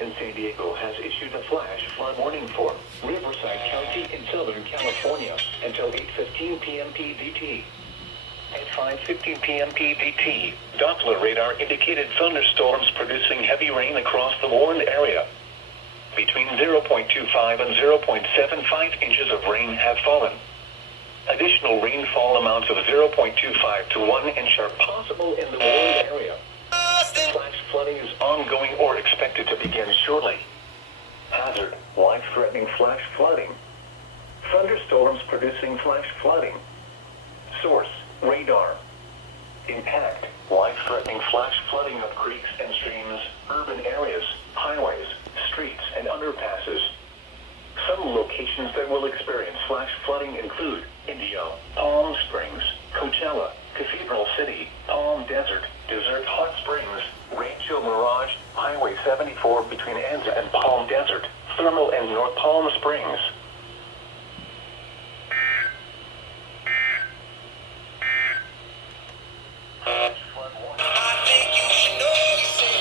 in San Diego has issued a flash flood warning for Riverside County in Southern California until 8:15 p.m. PDT. At 5:15 p.m. PDT, Doppler radar indicated thunderstorms producing heavy rain across the warned area. Between 0.25 and 0.75 inches of rain have fallen. Additional rainfall amounts of 0.25 to 1 inch are possible in the warned area. Flash flooding is ongoing or expected to begin shortly. Hazard: life-threatening flash flooding. Thunderstorms producing flash flooding. Source: radar. Impact: life-threatening flash flooding of creeks and streams, urban areas, highways, streets, and underpasses. Some locations that will experience flash flooding include Indio, Palm Springs, Coachella, Cathedral City, Palm Desert, Desert Hot Springs, Rancho Mirage, Highway 74 between Anza and Palm Desert, Thermal and North Palm Springs.